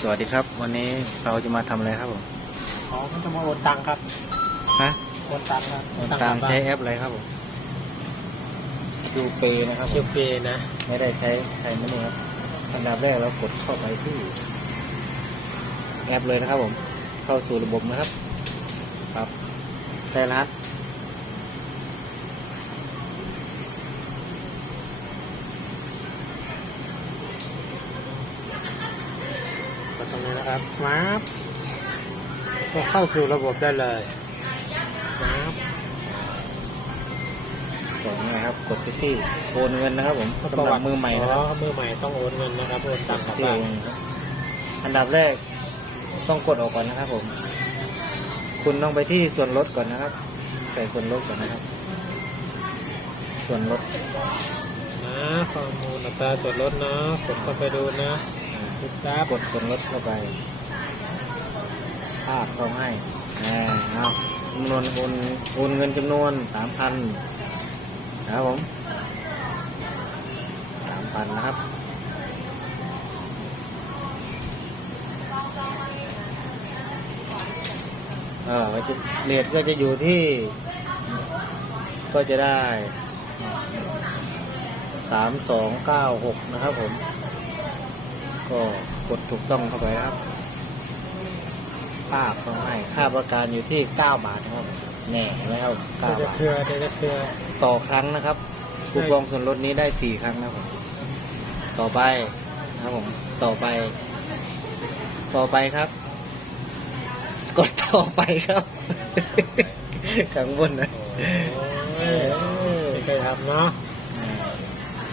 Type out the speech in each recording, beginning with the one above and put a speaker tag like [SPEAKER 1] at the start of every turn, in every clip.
[SPEAKER 1] สวัสดีครับ วันนี้เราจะมาทำอะไรครับผม
[SPEAKER 2] อ๋อมันจะมาโอนตังค์ครับ
[SPEAKER 1] ฮะ
[SPEAKER 2] โอนตังค์ครับ
[SPEAKER 1] ตาม
[SPEAKER 2] กลับ
[SPEAKER 1] ใช้
[SPEAKER 2] บ้น
[SPEAKER 1] แอปอะไรครับผมคิวเปนะครับผ
[SPEAKER 2] คิว
[SPEAKER 1] ม
[SPEAKER 2] เปนะ
[SPEAKER 1] ไม่ได้ใช้ใช้ไม่นี่ครับอันดับแรกเรากดเข้าไปที่แอปเลยนะครับผม เข้าสู่ระบบนะครับ ครับใช้รหัส
[SPEAKER 2] กดตรงนี้นะ ครับมาบก็เข้าสู่ระบบได้เลยมาบ
[SPEAKER 1] ก่อนนะครับ กดไปที่โอนเงินนะครับ ผมสำหรับมือใหม่นะครับ
[SPEAKER 2] อ๋อมือใหม่ต้องโอนเงินนะครับโอนตังค์กลับ
[SPEAKER 1] ที่
[SPEAKER 2] บ้า
[SPEAKER 1] โอนนครับอันดับแรกต้องกดออกก่อนนะครับ ผม คุณต้องไปที่ส่วนลดก่อนนะครับ ใส่ส่วนลดก่อนนะครับ ส่วนลด
[SPEAKER 2] นะข้อมูลอัตราส่วนลดเนาะกดเข้าไปดูนะ ติดตาม
[SPEAKER 1] กดส่วนลดเข้าไป ภาพเขาให้อ่าเอาจำนวนโอนโอนเงินจำนวนสามพันนะครับผมสามพันนะครับเออจะเรทก็จะอยู่ที่ ก็จะได้สามสองเก้าหกนะครับผม ก็กดถูกต้องเข้าไปนะครับภาพเขาให้ค่าบริการอยู่ที่เก้าบาทนะครับแน่เห็นไหมครับ
[SPEAKER 2] เดี๋
[SPEAKER 1] เก้า
[SPEAKER 2] ยวจะ
[SPEAKER 1] บาท
[SPEAKER 2] เครือเดี๋ยวจะเครือ
[SPEAKER 1] ต่อครั้งนะครับคูปองส่วนลดนี้ได้สี่ครั้งนะครับผมต่อไปนะครับผม ต่อไป ต่อไปครับ กดต่อไปครับ ข้างบนนะ
[SPEAKER 2] โอ้ยไม่เคยทำเนาะ
[SPEAKER 1] อ่าใ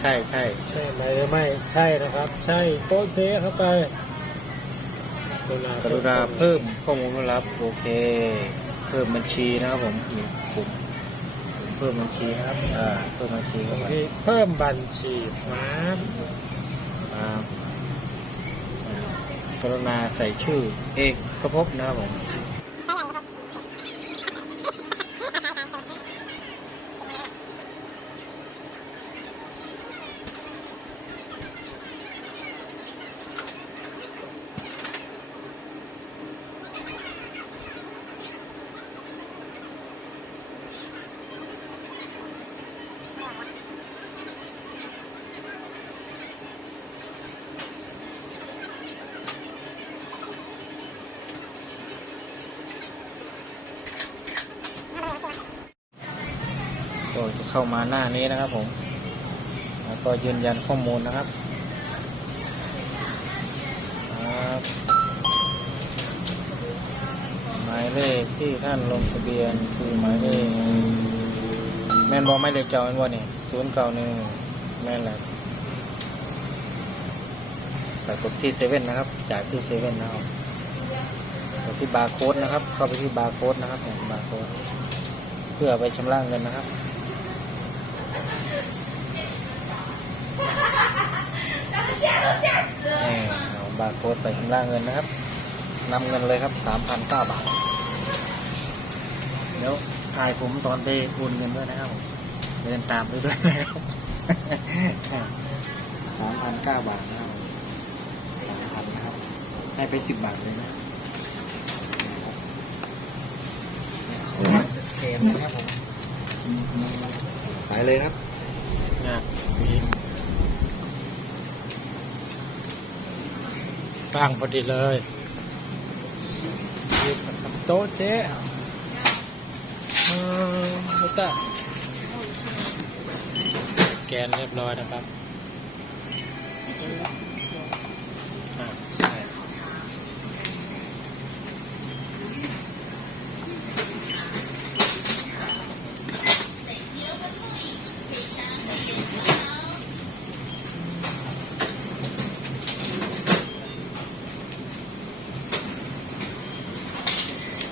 [SPEAKER 1] ช่ใช่
[SPEAKER 2] ใช่ไหมหรือไม่ใช่นะครับ ใช่โต๊ะเซเข้าไปกรุณาก
[SPEAKER 1] รุณาเพิ่มข้อมูลผู้รับ โอเค เพิ่มบัญชีนะครับผมนี่ปุ่มเพิ่มบัญชีนะครับอ่าเพิ่มบัญชี
[SPEAKER 2] ตร
[SPEAKER 1] เข้างไป
[SPEAKER 2] ที่เพิ่มบัญชีฟ้า
[SPEAKER 1] ครับอ่ากรุณาใส่ชื่อเอกกระพบนะครับผม ก็จะเข้ามาหน้านี้นะครับผม แล้วก็ยืนยันข้อมูลนะครับหมายเลขที่ท่านลงทะเบียนคือหมายเลขแม่นบอไม่เลขเจ้าแม่นบอนี่ศูนย์เก้าหนึ่งแม่นแหละแต่กดที่เซเว่นนะครับจ่ายที่เซเว่นนะครับกดที่บาร์โค้ดนะครับ เข้าไปที่บาร์โค้ดนะครับบาร์โค้ดเพื่อไปชำระเงินนะครับ นี่เอาบาร์โค้ดไปชำระเงินนะครับนำเงินเลยครับสามพันเก้าบาท เดี๋ยวถ่ายผมตอนไปโอนเงินด้วยนะครับผมเดินตามไปด้วยนะครับสามพันเก้าบาทนะครับสามพันนะครับ ให้ไปสิบบาทเลยนะนะครับจะสแกนนะครับผม ไปเลยครับ
[SPEAKER 2] นะมีตั้งพอดีเลยยืนกับโต๊ะเจ๊อ่าแล้วก็แกนเรียบร้อยนะครับอ่าใช่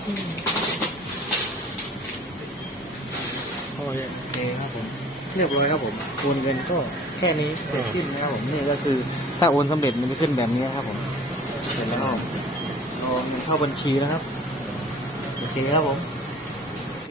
[SPEAKER 1] โอเคครับผมเรียบร้อยครับผมโอนเงินก็แค่นี้เสร็จสิ้นนะครับผมนี่ก็คือ ถ้าโอนสำเร็จมันจะขึ้นแบบนี้ครับผมเสร็จแล้วเอาเงินเข้าบัญชีนะครับโอเคครับผม